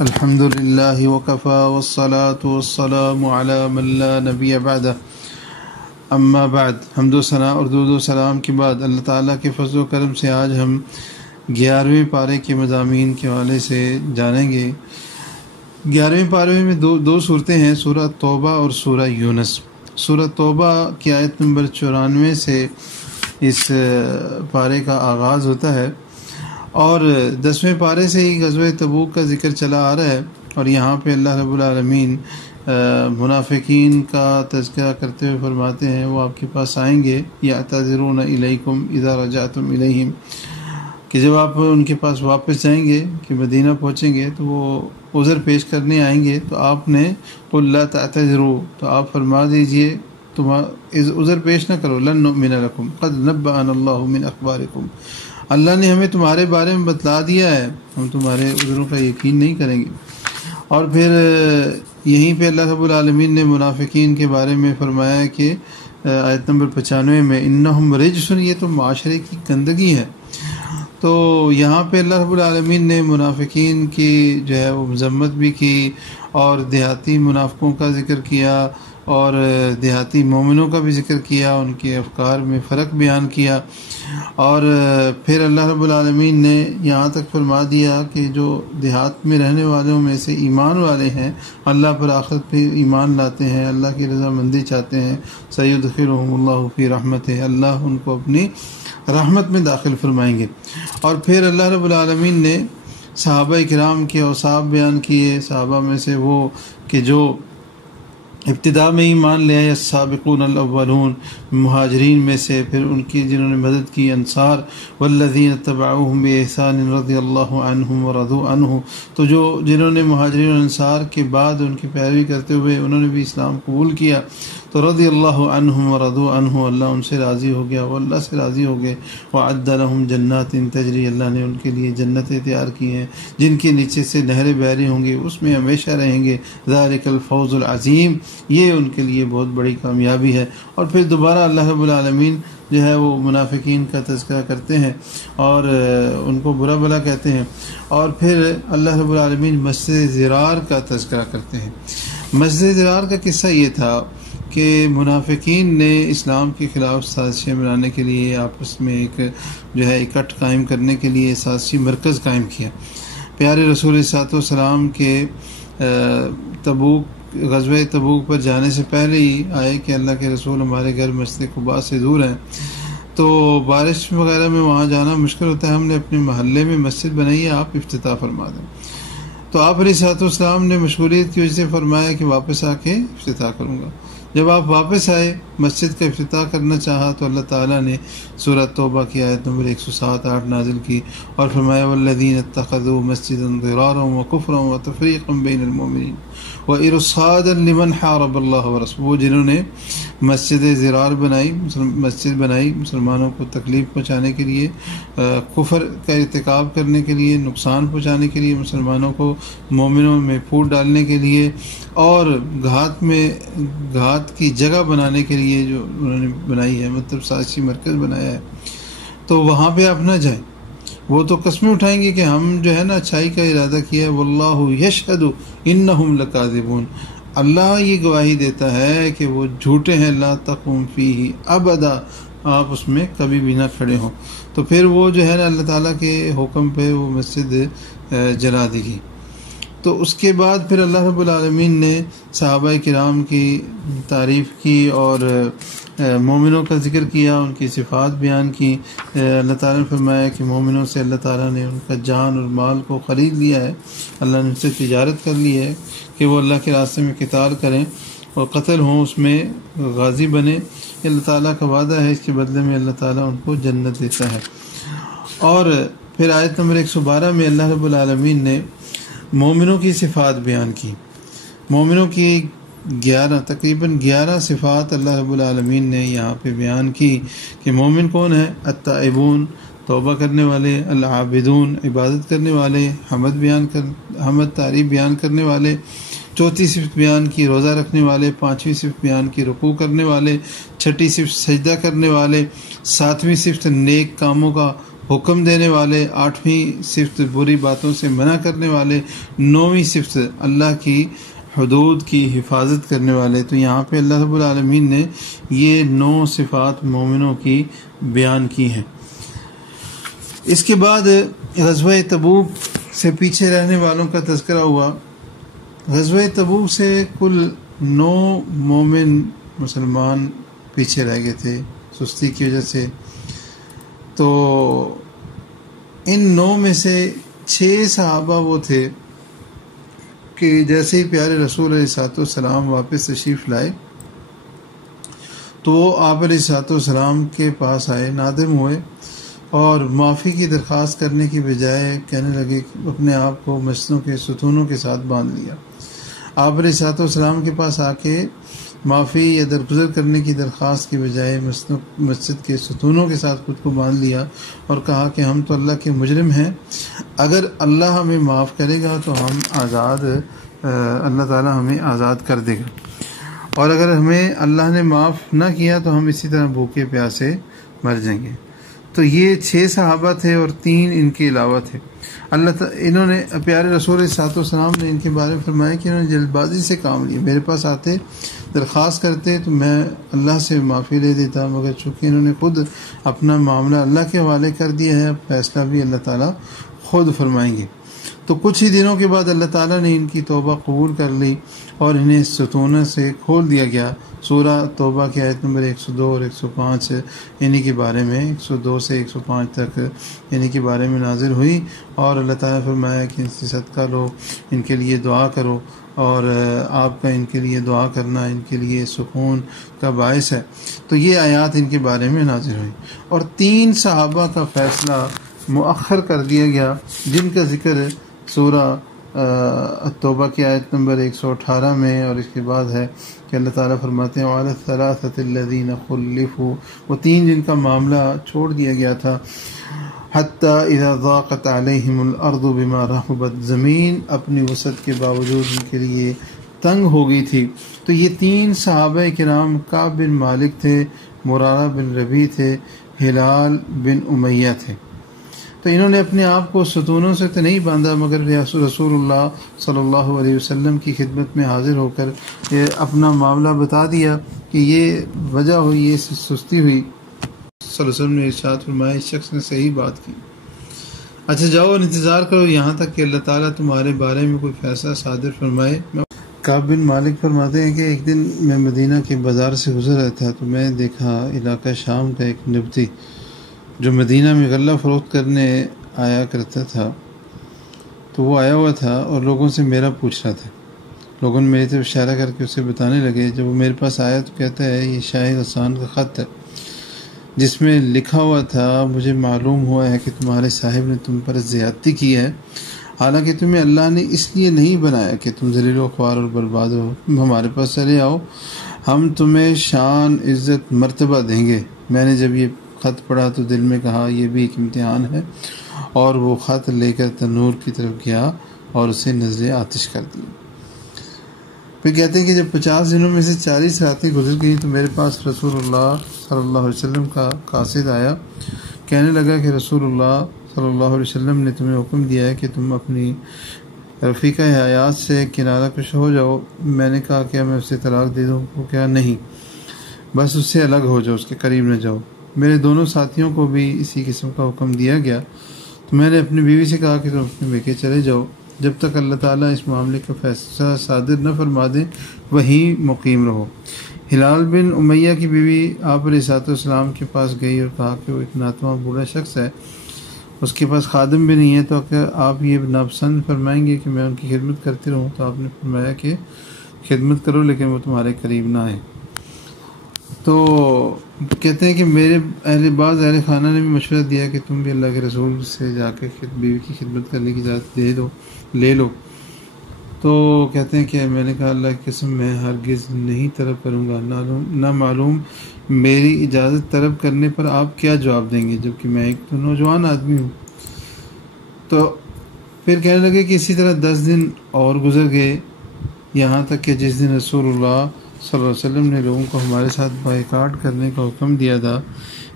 الحمد للہ وکفی والصلاة والسلام علی من لا نبی بعدہ اما بعد۔ حمد و ثنا اور درود و سلام کے بعد اللہ تعالیٰ کے فضل و کرم سے آج ہم 11ویں پارے کے مضامین کے حوالے سے جانیں گے۔ 11ویں پارے میں دو صورتیں ہیں، سورہ توبہ اور سورہ یونس۔ سورہ توبہ کی آیت نمبر 94 سے اس پارے کا آغاز ہوتا ہے اور 10ویں پارے سے ہی غزوہ تبوک کا ذکر چلا آ رہا ہے، اور یہاں پہ اللہ رب العالمین منافقین کا تذکرہ کرتے ہوئے فرماتے ہیں وہ آپ کے پاس آئیں گے، یعتذرون الیکم اذا رجعتم الیہم، کہ جب آپ ان کے پاس واپس جائیں گے کہ مدینہ پہنچیں گے تو وہ عذر پیش کرنے آئیں گے، تو آپ نے قل لا تعتذروا، تو آپ فرما دیجئے تم عذر پیش نہ کرو، لن نؤمن لکم قد نبأنا اللہ من اخبارکم، اللہ نے ہمیں تمہارے بارے میں بتلا دیا ہے، ہم تمہارے عذروں کا یقین نہیں کریں گے۔ اور پھر یہیں پہ اللہ رب العالمین نے منافقین کے بارے میں فرمایا کہ آیت نمبر 95 میں انہم رجس، یہ تو معاشرے کی گندگی ہے۔ تو یہاں پہ اللہ رب العالمین نے منافقین کی جو ہے وہ مذمت بھی کی اور دیہاتی منافقوں کا ذکر کیا اور دیہاتی مومنوں کا بھی ذکر کیا، ان کے افکار میں فرق بیان کیا، اور پھر اللہ رب العالمین نے یہاں تک فرما دیا کہ جو دیہات میں رہنے والوں میں سے ایمان والے ہیں، اللہ پر آخرت پہ ایمان لاتے ہیں، اللہ کی رضامندی چاہتے ہیں، سیدخلہم اللہ فی رحمتہ، اللہ ان کو اپنی رحمت میں داخل فرمائیں گے۔ اور پھر اللہ رب العالمین نے صحابہ کرام کے اوصاف بیان کیے، صحابہ میں سے وہ کہ جو ابتدا میں ایمان لے آئے، السابقون الاولون، مہاجرین میں سے، پھر ان کی جنہوں نے مدد کی انصار، والذین اتبعوہم باحسان رضی اللہ عنہم ورضوا عنہ، تو جنہوں نے مہاجرین اور انصار کے بعد ان کی پیروی کرتے ہوئے انہوں نے بھی اسلام قبول کیا، تو رضی اللہ عنہم ورضوا عنہ، اللہ ان سے راضی ہو گیا، وہ اللہ سے راضی ہو گئے، وعد لہم جنات تجری، اللہ نے ان کے لیے جنتیں تیار کی ہیں جن کے نیچے سے نہریں بہ رہی ہوں گی، اس میں ہمیشہ رہیں گے، ذالک الفوز العظیم، یہ ان کے لیے بہت بڑی کامیابی ہے۔ اور پھر دوبارہ اللہ رب العالمین جو ہے وہ منافقین کا تذکرہ کرتے ہیں اور ان کو برا بھلا کہتے ہیں، اور پھر اللہ رب العالمین مسجد ضرار کا تذکرہ کرتے ہیں۔ مسجد ضرار کا قصہ یہ تھا کہ منافقین نے اسلام کے خلاف سازشیں بنانے کے لیے آپس میں ایک جو ہے اکٹھ قائم کرنے کے لیے سازشی مرکز قائم کیا۔ پیارے رسول صلی اللہ علیہ وسلم کے غزوہ تبوک پر جانے سے پہلے ہی آئے کہ اللہ کے رسول ہمارے گھر مسجد قباء سے دور ہیں، تو بارش وغیرہ میں وہاں جانا مشکل ہوتا ہے، ہم نے اپنے محلے میں مسجد بنائی ہے، آپ افتتاح فرما دیں۔ تو آپ علیہ الصلوۃ والسلام نے مشغولیت کی وجہ سے فرمایا کہ واپس آ کے افتتاح کروں گا۔ جب آپ واپس آئے، مسجد کا افتتاح کرنا چاہا، تو اللہ تعالیٰ نے سورہ توبہ کی آیت نمبر 107-8 نازل کی اور فرمایا والذین اتخذوا مسجدا ضرارا وکفرا وتفریقا بین المؤمنین وارصادا لمن حارب اللہ ورسولہ، وہ جنہوں نے مسجد ضرار مسجد بنائی مسلمانوں کو تکلیف پہنچانے کے لیے، کفر کا ارتکاب کرنے کے لیے، نقصان پہنچانے کے لیے، مسلمانوں کو مومنوں میں پھوٹ ڈالنے کے لیے، اور گھات کی جگہ بنانے کے لیے جو انہوں نے بنائی ہے، مطلب سازشی مرکز بنایا ہے، تو وہاں پہ آپ نہ جائیں۔ وہ تو قسمیں اٹھائیں گے کہ ہم جو ہے نا اچھائی کا ارادہ کیا ہے، واللہ یشہد انہم لکاذبون، اللہ یہ گواہی دیتا ہے کہ وہ جھوٹے ہیں، لا تقم فیہ ابدا، آپ اس میں کبھی بھی نہ کھڑے ہوں۔ تو پھر وہ جو ہے نا اللہ تعالیٰ کے حکم پہ وہ مسجد جلا دی گئی۔ تو اس کے بعد پھر اللہ رب العالمین نے صحابہ کرام کی تعریف کی اور مومنوں کا ذکر کیا، ان کی صفات بیان کی۔ اللہ تعالیٰ نے فرمایا کہ مومنوں سے اللہ تعالیٰ نے ان کا جان اور مال کو خرید لیا ہے، اللہ نے ان سے تجارت کر لی ہے کہ وہ اللہ کے راستے میں قتال کریں اور قتل ہوں، اس میں غازی بنے، یہ اللہ تعالیٰ کا وعدہ ہے، اس کے بدلے میں اللہ تعالیٰ ان کو جنت دیتا ہے۔ اور پھر آیت نمبر 112 میں اللہ رب العالمین نے مومنوں کی صفات بیان کی، مومنوں کی تقریباً 11 صفات اللہ رب العالمین نے یہاں پہ بیان کی کہ مومن کون ہے، التائبون، توبہ کرنے والے، العابدون، عبادت کرنے والے، حمد تعریف بیان کرنے والے، چوتھی صفت بیان کی روزہ رکھنے والے، پانچویں صفت بیان کی رکوع کرنے والے، چھٹی صفت سجدہ کرنے والے، ساتویں صفت نیک کاموں کا حکم دینے والے، 8ویں صفت بری باتوں سے منع کرنے والے، 9ویں صفت اللہ کی حدود کی حفاظت کرنے والے۔ تو یہاں پہ اللہ رب العالمین نے یہ 9 صفات مومنوں کی بیان کی ہیں۔ اس کے بعد غزوہ تبوک سے پیچھے رہنے والوں کا تذکرہ ہوا۔ غزوہ تبوک سے کل 9 مومن مسلمان پیچھے رہ گئے تھے سستی کی وجہ سے۔ تو ان 9 میں سے 6 صحابہ وہ تھے کہ جیسے ہی پیارے رسول علیہ السلام واپس تشریف لائے تو وہ آپ علیہ السلام کے پاس آئے، نادم ہوئے اور معافی کی درخواست کرنے کی بجائے کہنے لگے کہ اپنے آپ کو مسجدوں کے ستونوں کے ساتھ باندھ لیا۔ آپ علیہ السلام کے پاس آ کے معافی یا درگزر کرنے کی درخواست کی بجائے مسجد کے ستونوں کے ساتھ خود کو باندھ لیا اور کہا کہ ہم تو اللہ کے مجرم ہیں، اگر اللہ ہمیں معاف کرے گا تو ہم اللہ تعالیٰ ہمیں آزاد کر دے گا، اور اگر ہمیں اللہ نے معاف نہ کیا تو ہم اسی طرح بھوکے پیاسے مر جائیں گے۔ تو یہ 6 صحابہ تھے اور 3 ان کے علاوہ تھے۔ انہوں نے پیارے رسول صلی اللہ علیہ وسلم نے ان کے بارے میں فرمایا کہ انہوں نے جلد بازی سے کام لیا، میرے پاس آتے درخواست کرتے تو میں اللہ سے معافی لے دیتا، مگر چونکہ انہوں نے خود اپنا معاملہ اللہ کے حوالے کر دیا ہے، فیصلہ بھی اللہ تعالیٰ خود فرمائیں گے۔ تو کچھ ہی دنوں کے بعد اللہ تعالیٰ نے ان کی توبہ قبول کر لی اور انہیں ستونوں سے کھول دیا گیا۔ سورہ توبہ کی آیت نمبر 102 اور 105 انہی کے بارے میں، 102 سے 105 تک انہی کے بارے میں نازل ہوئی، اور اللہ تعالیٰ نے فرمایا کہ ان سے صدقہ لو، ان کے لیے دعا کرو، اور آپ کا ان کے لیے دعا کرنا ان کے لیے سکون کا باعث ہے۔ تو یہ آیات ان کے بارے میں نازل ہوئی، اور 3 صحابہ کا فیصلہ مؤخر کر دیا گیا جن کا ذکر سورہ توبہ کی آیت نمبر 118 میں، اور اس کے بعد ہے کہ اللہ تعالیٰ فرماتے ہیں وَعَلَى الثَّلَاثَةِ الَّذِينَ خُلِّفُوا، وہ 3 جن کا معاملہ چھوڑ دیا گیا تھا، حَتَّى إِذَا ضَاقَتْ عَلَيْهِمُ الْأَرْضُ بِمَا رَحُبَتْ، زمین اپنی وسعت کے باوجود ان کے لیے تنگ ہو گئی تھی۔ تو یہ 3 صحابہ کرام کعب بن مالک تھے، مرارہ بن ربیع تھے، ہلال بن امیہ تھے۔ تو انہوں نے اپنے آپ کو ستونوں سے تو نہیں باندھا، مگر رسول اللہ صلی اللہ علیہ وسلم کی خدمت میں حاضر ہو کر اپنا معاملہ بتا دیا کہ یہ وجہ ہوئی، یہ سستی ہوئی۔ صلی اللہ علیہ وسلم نے ارشاد فرمایا اس شخص نے صحیح بات کی، اچھا جاؤ اور انتظار کرو یہاں تک کہ اللہ تعالیٰ تمہارے بارے میں کوئی فیصلہ صادر فرمائے۔ کعب بن مالک فرماتے ہیں کہ ایک دن میں مدینہ کے بازار سے گزر رہا تھا تو میں دیکھا علاقہ شام کا ایک نبطی جو مدینہ میں غلہ فروخت کرنے آیا کرتا تھا، تو وہ آیا ہوا تھا اور لوگوں سے میرا پوچھ رہا تھا۔ لوگوں نے میری طرف اشارہ کر کے اسے بتانے لگے۔ جب وہ میرے پاس آیا تو کہتا ہے یہ شاہ غسان کا خط ہے جس میں لکھا ہوا تھا مجھے معلوم ہوا ہے کہ تمہارے صاحب نے تم پر زیادتی کی ہے، حالانکہ تمہیں اللہ نے اس لیے نہیں بنایا کہ تم ذلیل و خوار اور برباد ہو، ہمارے پاس چلے آؤ، ہم تمہیں شان عزت مرتبہ دیں گے۔ میں نے جب یہ خط پڑھا تو دل میں کہا یہ بھی ایک امتحان ہے، اور وہ خط لے کر تنور کی طرف گیا اور اسے نزلے آتش کر دی۔ پھر کہتے ہیں کہ جب 50 دنوں میں سے 40 راتیں گزر گئیں تو میرے پاس رسول اللہ صلی اللہ علیہ وسلم کا قاصد آیا، کہنے لگا کہ رسول اللہ صلی اللہ علیہ وسلم نے تمہیں حکم دیا ہے کہ تم اپنی رفیقہ حیات سے کنارہ کش ہو جاؤ۔ میں نے کہا کیا میں اسے طلاق دے دوں؟ وہ کہا نہیں، بس اس سے الگ ہو جاؤ، اس کے قریب نہ جاؤ۔ میرے دونوں ساتھیوں کو بھی اسی قسم کا حکم دیا گیا، تو میں نے اپنی بیوی سے کہا کہ تم اپنے بیکے چلے جاؤ جب تک اللہ تعالیٰ اس معاملے کا فیصلہ صادر نہ فرما دے، وہیں مقیم رہو۔ ہلال بن امیہ کی بیوی آپ علیہ السلام کے پاس گئی اور کہا کہ وہ ایک ناتواں بوڑھا شخص ہے، اس کے پاس خادم بھی نہیں ہے، تو کہ آپ یہ ناپسند فرمائیں گے کہ میں ان کی خدمت کرتی رہوں؟ تو آپ نے فرمایا کہ خدمت کرو لیکن وہ تمہارے قریب نہ آئے۔ تو کہتے ہیں کہ میرے بعض اہل خانہ نے بھی مشورہ دیا کہ تم بھی اللہ کے رسول سے جا کے بیوی کی خدمت کرنے کی اجازت لے لو۔ تو کہتے ہیں کہ میں نے کہا اللہ کی قسم میں ہرگز نہیں طلب کروں گا، نہ معلوم میری اجازت طلب کرنے پر آپ کیا جواب دیں گے، جبکہ میں ایک تو نوجوان آدمی ہوں۔ تو پھر کہنے لگے کہ اسی طرح 10 دن اور گزر گئے، یہاں تک کہ جس دن رسول اللہ صلی اللہ علیہ وسلم نے لوگوں کو ہمارے ساتھ بائیکاٹ کرنے کا حکم دیا تھا،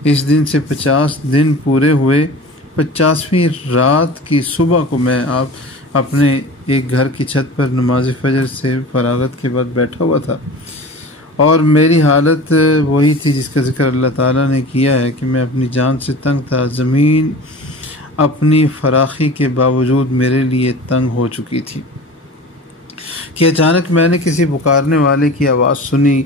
اس دن سے 50 دن پورے ہوئے 50ویں رات کی صبح کو میں اپنے ایک گھر کی چھت پر نماز فجر سے فراغت کے بعد بیٹھا ہوا تھا، اور میری حالت وہی تھی جس کا ذکر اللہ تعالیٰ نے کیا ہے کہ میں اپنی جان سے تنگ تھا۔ زمین اپنی فراخی کے باوجود میرے لیے تنگ ہو چکی تھی کہ اچانک میں نے کسی پکارنے والے کی آواز سنی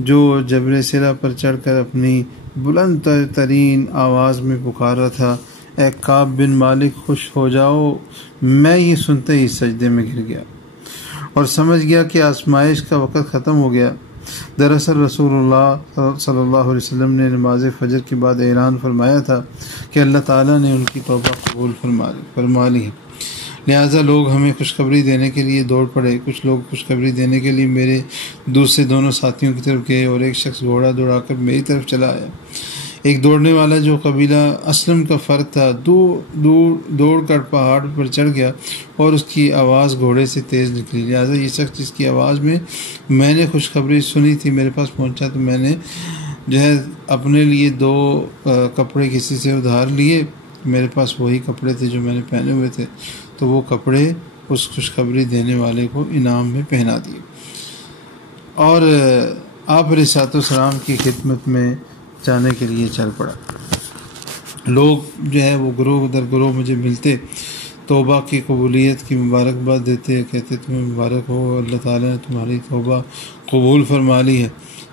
جو جبل صلہ پر چڑھ کر اپنی بلند ترین آواز میں پکار رہا تھا، اے کعب بن مالک خوش ہو جاؤ۔ میں یہ سنتے ہی سجدے میں گر گیا اور سمجھ گیا کہ آزمائش کا وقت ختم ہو گیا۔ دراصل رسول اللہ صلی اللہ علیہ وسلم نے نماز فجر کے بعد اعلان فرمایا تھا کہ اللہ تعالیٰ نے ان کی توبہ قبول فرما لی ہے، لہٰذا لوگ ہمیں خوشخبری دینے کے لیے دوڑ پڑے۔ کچھ لوگ خوشخبری دینے کے لیے میرے دوسرے دونوں ساتھیوں کی طرف گئے اور ایک شخص گھوڑا دوڑا کر میری طرف چلا آیا۔ ایک دوڑنے والا جو قبیلہ اسلم کا فرد تھا دوڑ کر پہاڑ پر چڑھ گیا اور اس کی آواز گھوڑے سے تیز نکلی، لہٰذا یہ شخص جس کی آواز میں نے خوشخبری سنی تھی میرے پاس پہنچا تو میں نے اپنے لیے 2 کپڑے کسی سے ادھار لیے۔ میرے پاس وہی کپڑے تھے جو میں نے پہنے ہوئے تھے، تو وہ کپڑے اس خوشخبری دینے والے کو انعام میں پہنا دیے اور آپ علیہ السلام کی خدمت میں جانے کے لیے چل پڑا۔ لوگ وہ گروہ در گروہ مجھے ملتے، توبہ کی قبولیت کی مبارکباد دیتے، کہتے تمہیں مبارک ہو، اللہ تعالیٰ نے تمہاری توبہ قبول فرما لی ہے،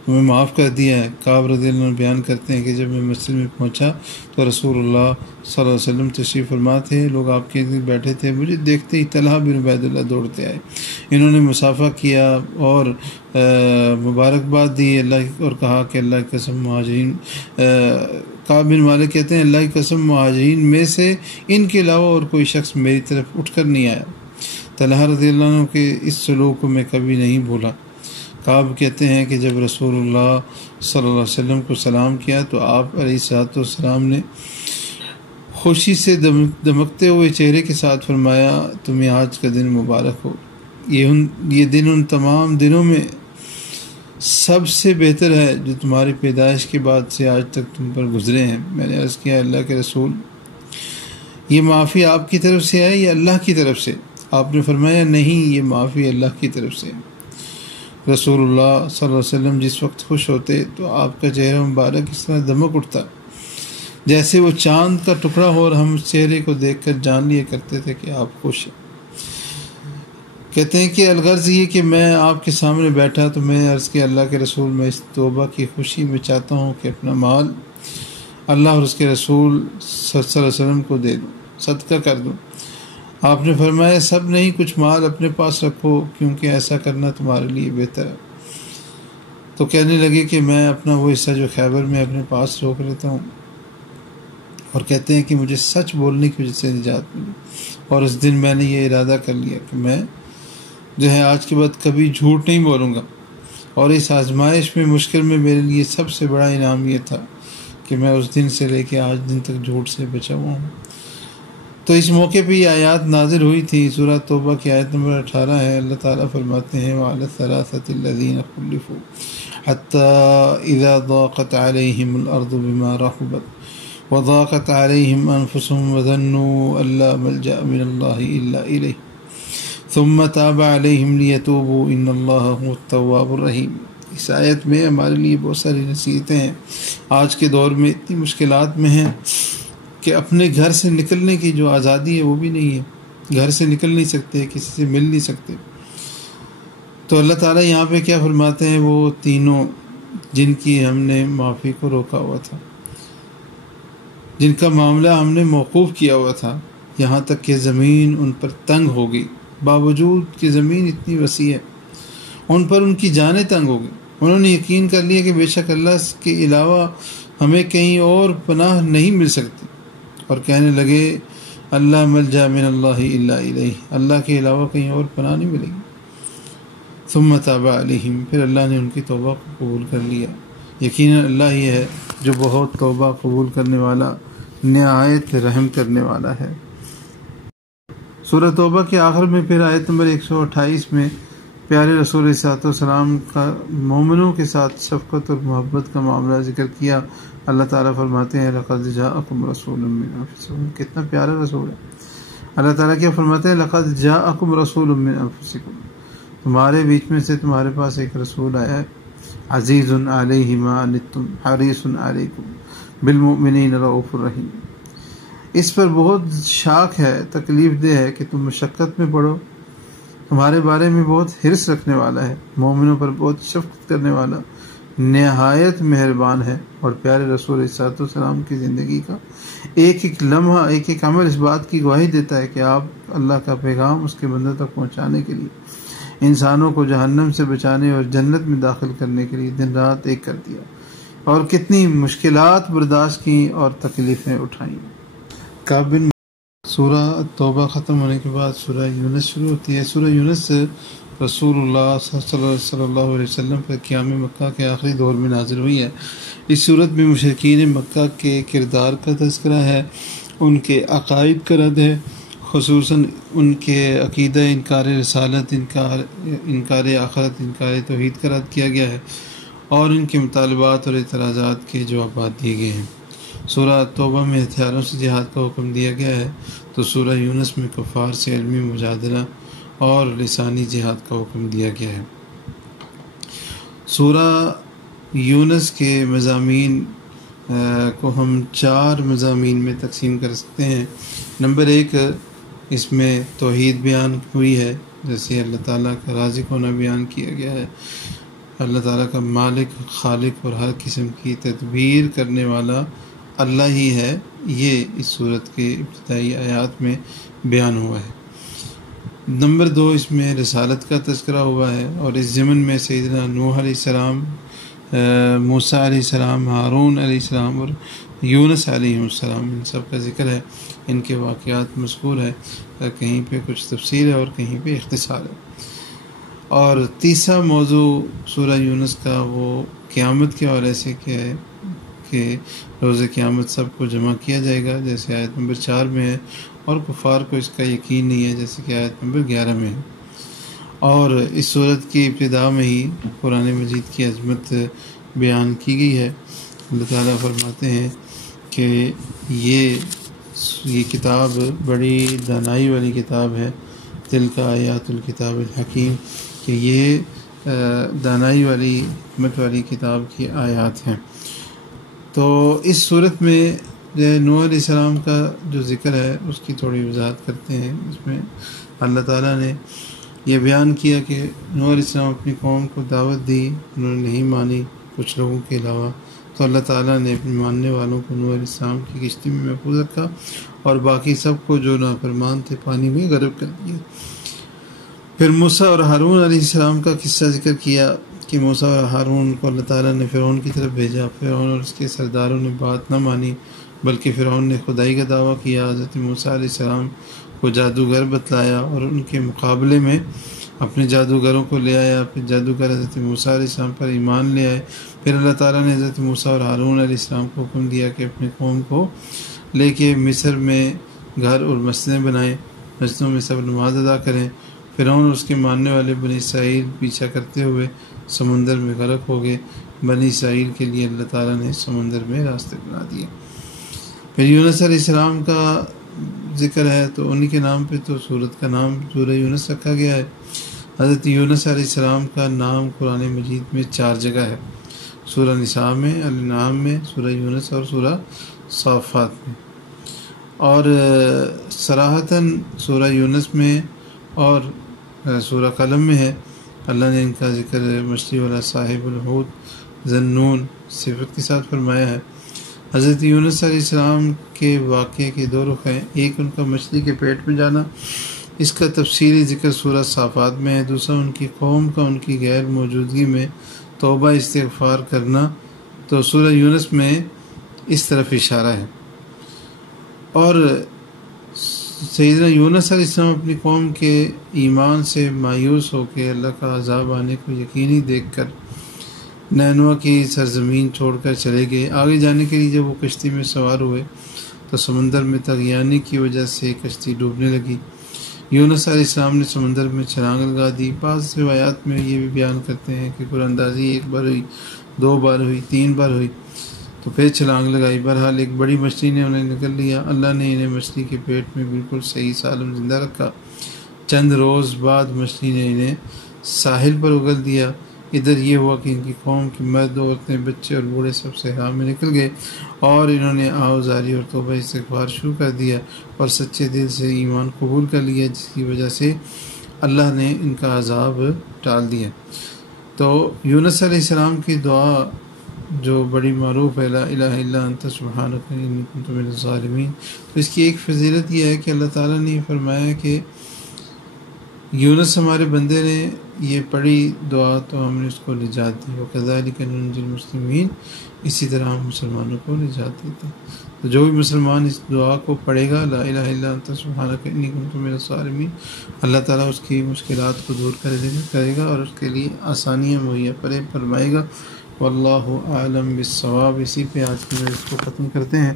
تمہیں معاف کر دیا ہے۔ کعب رضی اللہ عنہ بیان کرتے ہیں کہ جب میں مسجد میں پہنچا تو رسول اللہ صلی اللہ علیہ وسلم تشریف فرما تھے، لوگ آپ کے دل بیٹھے تھے۔ مجھے دیکھتے ہی طلحہ بن عبید اللہ دوڑتے آئے، انہوں نے مصافحہ کیا اور مبارکباد دی اللہ اور کہا کہ اللہ کی قسم مہاجرین، کعب بن مالک کہتے ہیں اللہ کی قسم مہاجرین میں سے ان کے علاوہ اور کوئی شخص میری طرف اٹھ کر نہیں آیا۔ طلحہ رضی اللہ عنہ کے اس سلوک کو میں کبھی نہیں بھولا۔ کعب کہتے ہیں کہ جب رسول اللہ صلی اللہ علیہ وسلم کو سلام کیا تو آپ علیہ السلام نے خوشی سے دمکتے ہوئے چہرے کے ساتھ فرمایا، تمہیں آج کا دن مبارک ہو، یہ دن ان تمام دنوں میں سب سے بہتر ہے جو تمہاری پیدائش کے بعد سے آج تک تم پر گزرے ہیں۔ میں نے عرض کیا اللہ کے رسول، یہ معافی آپ کی طرف سے ہے یا اللہ کی طرف سے؟ آپ نے فرمایا نہیں، یہ معافی اللہ کی طرف سے ہے۔ رسول اللہ صلی اللہ علیہ وسلم جس وقت خوش ہوتے تو آپ کا چہرہ مبارک اس طرح دمک اٹھتا جیسے وہ چاند کا ٹکڑا ہو، اور ہم اس چہرے کو دیکھ کر جان لیا کرتے تھے کہ آپ خوش ہیں۔ کہتے ہیں کہ الغرض یہ کہ میں آپ کے سامنے بیٹھا تو میں نے عرض کیا اللہ کے رسول، میں اس توبہ کی خوشی میں چاہتا ہوں کہ اپنا مال اللہ اور اس کے رسول صلی اللہ علیہ وسلم کو دے دوں، صدقہ کر دوں۔ آپ نے فرمایا سب نہیں، کچھ مال اپنے پاس رکھو کیونکہ ایسا کرنا تمہارے لیے بہتر ہے۔ تو کہنے لگے کہ میں اپنا وہ حصہ جو خیبر میں اپنے پاس روک لیتا ہوں، اور کہتے ہیں کہ مجھے سچ بولنے کی وجہ سے نجات ملی، اور اس دن میں نے یہ ارادہ کر لیا کہ میں آج کے بعد کبھی جھوٹ نہیں بولوں گا، اور اس آزمائش میں مشکل میں میرے لیے سب سے بڑا انعام یہ تھا کہ میں اس دن سے لے کے آج دن تک جھوٹ سے بچا ہوا ہوں۔ تو اس موقع پہ یہ آیات نازل ہوئی تھی، سورہ توبہ کی آیت نمبر 18 ہے۔ اللہ تعالیٰ فرماتے ہیں وَعَلَى الثَّلَاثَةِ الَّذِينَ خُلِّفُوا حَتَّى إِذَا ضَاقَتْ عَلَيْهِمُ الْأَرْضُ بِمَا رَحُبَتْ وَضَاقَتْ عَلَيْهِمْ أَنفُسُهُمْ وَظَنُّوا أَن لَّا مَلْجَأَ مِنَ اللَّهِ إِلَّا إِلَيْهِ ثُمَّ تَابَ عَلَيْهِمْ لِيَتُوبُوا إِنَّ اللَّهَ هُوَ التَّوَّابُ الرَّحِيمُ۔ اس آیت میں ہمارے لیے بہت ساری نصیحتیں ہیں۔ آج کے دور میں اتنی مشکلات میں ہیں کہ اپنے گھر سے نکلنے کی جو آزادی ہے وہ بھی نہیں ہے، گھر سے نکل نہیں سکتے، کسی سے مل نہیں سکتے۔ تو اللہ تعالیٰ یہاں پہ کیا فرماتے ہیں، وہ تینوں جن کی ہم نے معافی کو روکا ہوا تھا، جن کا معاملہ ہم نے موقوف کیا ہوا تھا، یہاں تک کہ زمین ان پر تنگ ہو گئی، باوجود کہ زمین اتنی وسیع ہے ان پر ان کی جانیں تنگ ہو گئی۔ انہوں نے یقین کر لیا کہ بے شک اللہ کے علاوہ ہمیں کہیں اور پناہ نہیں مل سکتی، اور کہنے لگے اللہ ملجا من اللہ الا الیہ، اللہ کے علاوہ کہیں اور پناہ نہیں ملے گی۔ ثم تاب علیہم، پھر اللہ نے ان کی توبہ کو قبول کر لیا۔ یقیناً اللہ ہی ہے جو بہت توبہ قبول کرنے والا، نہایت رحم کرنے والا ہے۔ سورہ توبہ کے آخر میں پھر آیت نمبر 128 میں پیارے رسول صلی اللہ علیہ وسلم کا مومنوں کے ساتھ شفقت اور محبت کا معاملہ ذکر کیا۔ اللہ تعالیٰ فرماتے ہیں لقد جاءکم رسول من انفسکم، کتنا پیارا رسول ہے۔ اللہ تعالیٰ کیا فرماتے ہیں لقد جاءکم رسول من انفسکم، تمہارے بیچ میں سے تمہارے پاس ایک رسول آیا ہے، عزیز علیہ ما عنتم حریص علیکم بالمؤمنین رؤوف الرحیم، اس پر بہت شاق ہے، تکلیف دہ ہے کہ تم مشقت میں پڑو، تمہارے بارے میں بہت حرص رکھنے والا ہے، مومنوں پر بہت شفقت کرنے والا، نہایت مہربان ہے۔ اور پیارے رسول صلی اللہ علیہ وسلم کی زندگی کا ایک ایک لمحہ، ایک ایک عمل اس بات کی گواہی دیتا ہے کہ آپ اللہ کا پیغام اس کے بندوں تک پہنچانے کے لیے، انسانوں کو جہنم سے بچانے اور جنت میں داخل کرنے کے لیے دن رات ایک کر دیا، اور کتنی مشکلات برداشت کی اور تکلیفیں اٹھائیں۔ کابن سورہ توبہ ختم ہونے کے بعد سورہ یونس شروع ہوتی ہے۔ سورہ یونس رسول اللہ صلی اللہ علیہ وسلم پر قیام مکہ کے آخری دور میں نازل ہوئی ہے۔ اس صورت میں مشرکین مکہ کے کردار کا تذکرہ ہے، ان کے عقائد کا رد ہے، خصوصاً ان کے عقیدہ انکار رسالت، انکار آخرت، انکار توحید کا رد کیا گیا ہے، اور ان کے مطالبات اور اعتراضات کے جوابات دیے گئے ہیں۔ سورہ توبہ میں ہتھیاروں سے جہاد کا حکم دیا گیا ہے، تو سورہ یونس میں کفار سے علمی مجادلہ اور لسانی جہاد کا حکم دیا گیا ہے۔ سورہ یونس کے مضامین کو ہم 4 مضامین میں تقسیم کر سکتے ہیں۔ نمبر 1، اس میں توحید بیان ہوئی ہے، جیسے اللہ تعالیٰ کا رازق ہونا بیان کیا گیا ہے، اللہ تعالیٰ کا مالک، خالق اور ہر قسم کی تدبیر کرنے والا اللہ ہی ہے، یہ اس صورت کے ابتدائی آیات میں بیان ہوا ہے۔ نمبر 2، اس میں رسالت کا تذکرہ ہوا ہے، اور اس ضمن میں سیدنا نوح علیہ السلام، موسیٰ علیہ السلام، ہارون علیہ السلام اور یونس علیہ السلام، ان سب کا ذکر ہے، ان کے واقعات مذکور ہے، کہیں پہ کچھ تفصیل ہے اور کہیں پہ اختصار ہے۔ اور تیسرا موضوع سورہ یونس کا وہ قیامت کے حوالے سے کیا ہے کہ روز قیامت سب کو جمع کیا جائے گا، جیسے آیت نمبر 4 میں ہے، اور کفار کو اس کا یقین نہیں ہے، جیسے کہ آیت نمبر 11 میں ہے۔ اور اس صورت کی ابتدا میں ہی قرآن مجید کی عظمت بیان کی گئی ہے۔ اللہ تعالیٰ فرماتے ہیں کہ یہ کتاب بڑی دانائی والی کتاب ہے، تلک آیات الکتاب الحکیم، کہ یہ دانائی والی، حکمت والی کتاب کی آیات ہیں۔ تو اس صورت میں نوح علیہ السلام کا جو ذکر ہے اس کی تھوڑی وضاحت کرتے ہیں۔ اس میں اللہ تعالیٰ نے یہ بیان کیا کہ نوح علیہ السلام اپنی قوم کو دعوت دی، انہوں نے نہیں مانی کچھ لوگوں کے علاوہ، تو اللہ تعالیٰ نے اپنے ماننے والوں کو نوح علیہ السلام کی کشتی میں محفوظ رکھا، اور باقی سب کو جو نافرمان تھے پانی میں غرق کر دیا۔ پھر موسیٰ اور ہارون علیہ السلام کا قصہ ذکر کیا کہ موسیٰ اور ہارون کو اللہ تعالیٰ نے فرعون کی طرف بھیجا، فرعون اور اس کے سرداروں نے بات نہ مانی، بلکہ فرعون نے خدائی کا دعویٰ کیا، حضرت موسیٰ علیہ السلام کو جادوگر بتلایا اور ان کے مقابلے میں اپنے جادوگروں کو لے آیا، پھر جادوگر حضرت موسیٰ علیہ السلام پر ایمان لے آئے۔ پھر اللہ تعالیٰ نے حضرت موسیٰ اور ہارون علیہ السلام کو حکم دیا کہ اپنے قوم کو لے کے مصر میں گھر اور مسجدیں بنائیں، مسجدوں میں سب نماز ادا کریں۔ فرعون اور اس کے ماننے والے بنی اسرائیل پیچھا کرتے ہوئے سمندر میں غرق ہو گئے۔ بنی اسرائیل کے لیے اللہ تعالیٰ نے سمندر میں راستے بنا دیے۔ پھر یونس علیہ السلام کا ذکر ہے، تو انہی کے نام پہ تو سورت کا نام سورہ یونس رکھا گیا ہے۔ حضرت یونس علیہ السلام کا نام قرآن مجید میں 4 جگہ ہے، سورہ نساء میں، الانعام میں، سورہ یونس اور سورہ صافات میں، اور صراحتاً سورہ یونس میں اور سورہ قلم میں ہے۔ اللہ نے ان کا ذکر مچھلی والا صاحب الحوت ذنون صفت کے ساتھ فرمایا ہے۔ حضرت یونس علیہ السلام کے واقعے کے 2 رخ ہیں، ایک ان کا مچھلی کے پیٹ میں جانا، اس کا تفصیلی ذکر سورہ صافات میں ہے، دوسرا ان کی قوم کا ان کی غیر موجودگی میں توبہ استغفار کرنا، تو سورہ یونس میں اس طرف اشارہ ہے۔ اور سیدنا یونس علیہ السلام اپنی قوم کے ایمان سے مایوس ہو کے اللہ کا عذاب آنے کو یقینی دیکھ کر نینوا کی سرزمین چھوڑ کر چلے گئے۔ آگے جانے کے لیے جب وہ کشتی میں سوار ہوئے تو سمندر میں طغیانی کی وجہ سے کشتی ڈوبنے لگی۔ یونس علیہ السلام نے سمندر میں چھلانگ لگا دی۔ بعض روایات میں یہ بھی بیان کرتے ہیں کہ قرآن اندازی 1 بار ہوئی، 2 بار ہوئی، 3 بار ہوئی تو پھر چھلانگ لگائی۔ بہرحال ایک بڑی مچھلی نے انہیں نکل لیا۔ اللہ نے انہیں مچھلی کے پیٹ میں بالکل صحیح سالم زندہ رکھا۔ چند روز بعد مچھلی نے انہیں ساحل پر اگل دیا۔ ادھر یہ ہوا کہ ان کی قوم کی مرد، عورتیں، بچے اور بوڑھے سب صحرا میں نکل گئے اور انہوں نے آوزاری اور توبہ استغفار شروع کر دیا اور سچے دل سے ایمان قبول کر لیا، جس کی وجہ سے اللہ نے ان کا عذاب ٹال دیا۔ تو یونس علیہ السلام کی دعا جو بڑی معروف ہے، لا الہ الا انت سبحانک انی کنت من الظالمین، تو اس کی ایک فضیلت یہ ہے کہ اللہ تعالیٰ نے فرمایا کہ یونس ہمارے بندے نے یہ پڑھی دعا تو ہم نے اس کو نجات دی، وَكَذَلِكَ نُنْجِي الْمُسْلِمِينَ، اسی طرح ہم مسلمانوں کو نجات دیتے ہیں۔ تو جو بھی مسلمان اس دعا کو پڑھے گا، لا الہ الا انت سبحانک انی کنت من الظالمین، اللہ تعالیٰ اس کی مشکلات کو دور کرے گا اور اس کے لیے آسانیاں مہیا فرمائے گا۔ واللہ اعلم بالصواب۔ اسی پہ آج کی مجلس کو ختم کرتے ہیں۔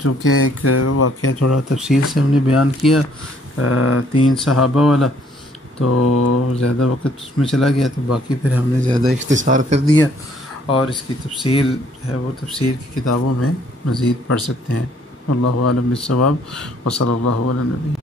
چونکہ ایک واقعہ تھوڑا تفصیل سے ہم نے بیان کیا، 3 صحابہ والا، تو زیادہ وقت اس میں چلا گیا، تو باقی پھر ہم نے زیادہ اختصار کر دیا، اور اس کی تفصیل ہے وہ تفسیر کی کتابوں میں مزید پڑھ سکتے ہیں۔ واللہ اعلم بالصواب، وصلی اللہ علی نبی۔